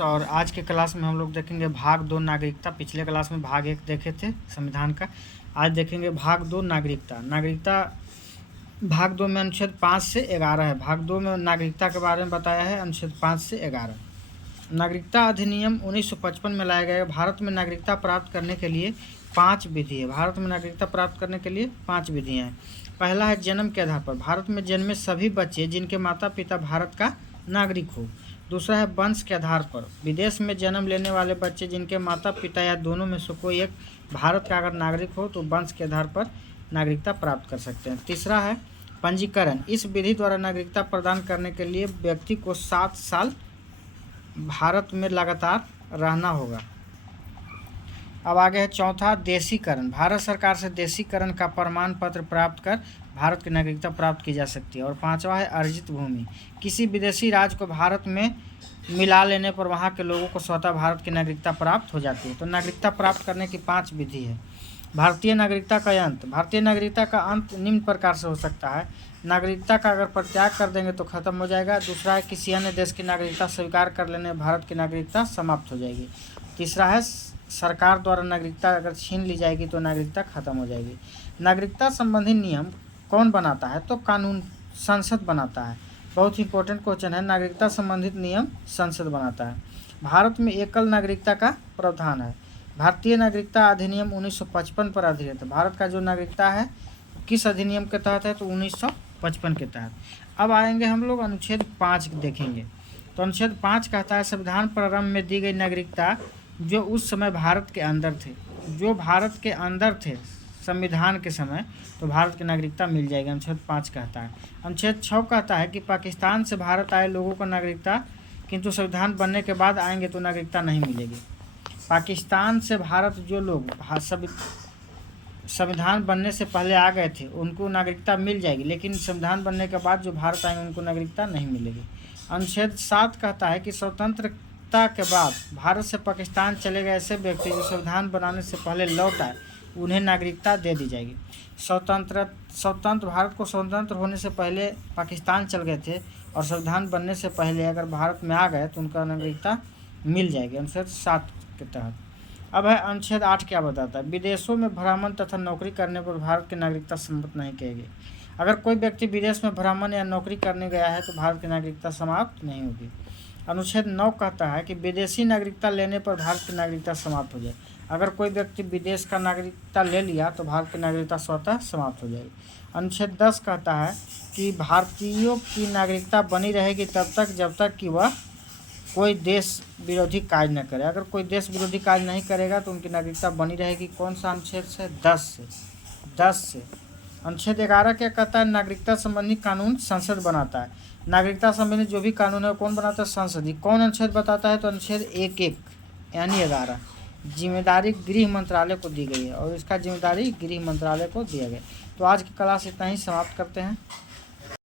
और आज के क्लास में हम लोग देखेंगे भाग 2 नागरिकता। पिछले क्लास में भाग 1 देखे थे संविधान का। आज देखेंगे भाग 2 नागरिकता। भाग 2 में अनुच्छेद 5 से 11 है। भाग 2 में नागरिकता के बारे में बताया है, अनुच्छेद 5 से 11। नागरिकता अधिनियम 1955 में लाया गया है। भारत में नागरिकता प्राप्त करने के लिए 5 विधि है। भारत में नागरिकता प्राप्त करने के लिए 5 विधियाँ हैं। पहला है जन्म के आधार पर। भारत में जन्मे सभी बच्चे जिनके माता पिता भारत का नागरिक हो। दूसरा है वंश के आधार पर। विदेश में जन्म लेने वाले बच्चे जिनके माता पिता या दोनों में से कोई एक भारत का अगर नागरिक हो तो वंश के आधार पर नागरिकता प्राप्त कर सकते हैं। तीसरा है पंजीकरण। इस विधि द्वारा नागरिकता प्रदान करने के लिए व्यक्ति को 7 साल भारत में लगातार रहना होगा। अब आगे है चौथा देशीकरण। भारत सरकार से देशीकरण का प्रमाण पत्र प्राप्त कर भारत की नागरिकता प्राप्त की जा सकती है। और पांचवा है अर्जित भूमि। किसी विदेशी राज्य को भारत में मिला लेने पर वहां के लोगों को स्वतः भारत की नागरिकता प्राप्त हो जाती है। तो नागरिकता प्राप्त करने की 5 विधि है। भारतीय नागरिकता का अंत। भारतीय नागरिकता का अंत निम्न प्रकार से हो सकता है। नागरिकता का अगर परित्याग कर देंगे तो खत्म हो जाएगा। दूसरा है किसी अन्य देश की नागरिकता स्वीकार कर लेने भारत की नागरिकता समाप्त हो जाएगी। तीसरा है सरकार द्वारा नागरिकता अगर छीन ली जाएगी तो नागरिकता खत्म हो जाएगी। नागरिकता संबंधी नियम कौन बनाता है? तो कानून संसद बनाता है। बहुत इंपॉर्टेंट क्वेश्चन है। नागरिकता संबंधित नियम संसद बनाता है। भारत में एकल नागरिकता का प्रावधान है। भारतीय नागरिकता अधिनियम 1955 पर आधारित है। भारत का जो नागरिकता है किस अधिनियम के तहत है? तो 1955 के तहत। अब आएंगे हम लोग अनुच्छेद 5 देखेंगे। तो अनुच्छेद 5 कहता है संविधान प्रारंभ में दी गई नागरिकता जो उस समय भारत के अंदर थे संविधान के समय, तो भारत की नागरिकता मिल जाएगी। अनुच्छेद 5 कहता है। अनुच्छेद 6 कहता है कि पाकिस्तान से भारत आए लोगों को नागरिकता किंतु संविधान बनने के बाद आएंगे तो नागरिकता नहीं मिलेगी। पाकिस्तान से भारत जो लोग संविधान बनने से पहले आ गए थे उनको नागरिकता मिल जाएगी, लेकिन संविधान बनने के बाद जो भारत आएंगे उनको नागरिकता नहीं मिलेगी। अनुच्छेद 7 कहता है कि स्वतंत्रता के बाद भारत से पाकिस्तान चले गए ऐसे व्यक्ति जो संविधान बनाने से पहले लौट आए उन्हें नागरिकता दे दी जाएगी। भारत को स्वतंत्र होने से पहले पाकिस्तान चल गए थे और संविधान बनने से पहले अगर भारत में आ गए तो उनका नागरिकता मिल जाएगी अनुच्छेद 7 के तहत। अब है अनुच्छेद 8 क्या बताता है? विदेशों में भ्रमण तथा नौकरी करने पर भारत की नागरिकता समाप्त नहीं करेगी। अगर कोई व्यक्ति विदेश में भ्रमण या नौकरी करने गया है तो भारत की नागरिकता समाप्त नहीं होगी। अनुच्छेद 9 कहता है कि विदेशी नागरिकता लेने पर भारत की नागरिकता समाप्त हो जाए। अगर कोई व्यक्ति विदेश का नागरिकता ले लिया तो भारत की नागरिकता स्वतः समाप्त हो जाएगी। अनुच्छेद 10 कहता है कि भारतीयों की नागरिकता बनी रहेगी तब तक जब तक कि वह कोई देश विरोधी कार्य न करे। अगर कोई देश विरोधी कार्य नहीं करेगा तो उनकी नागरिकता बनी रहेगी। कौन सा अनुच्छेद से? 10 से। अनुच्छेद 11 क्या कहता है? नागरिकता संबंधी कानून संसद बनाता है। नागरिकता संबंधी जो भी कानून है कौन बनाता है? संसद ही। कौन अनुच्छेद बताता है? तो अनुच्छेद 1 यानी 11। जिम्मेदारी गृह मंत्रालय को दी गई है और इसका जिम्मेदारी गृह मंत्रालय को दिया गया। तो आज की क्लास इतना ही समाप्त करते हैं।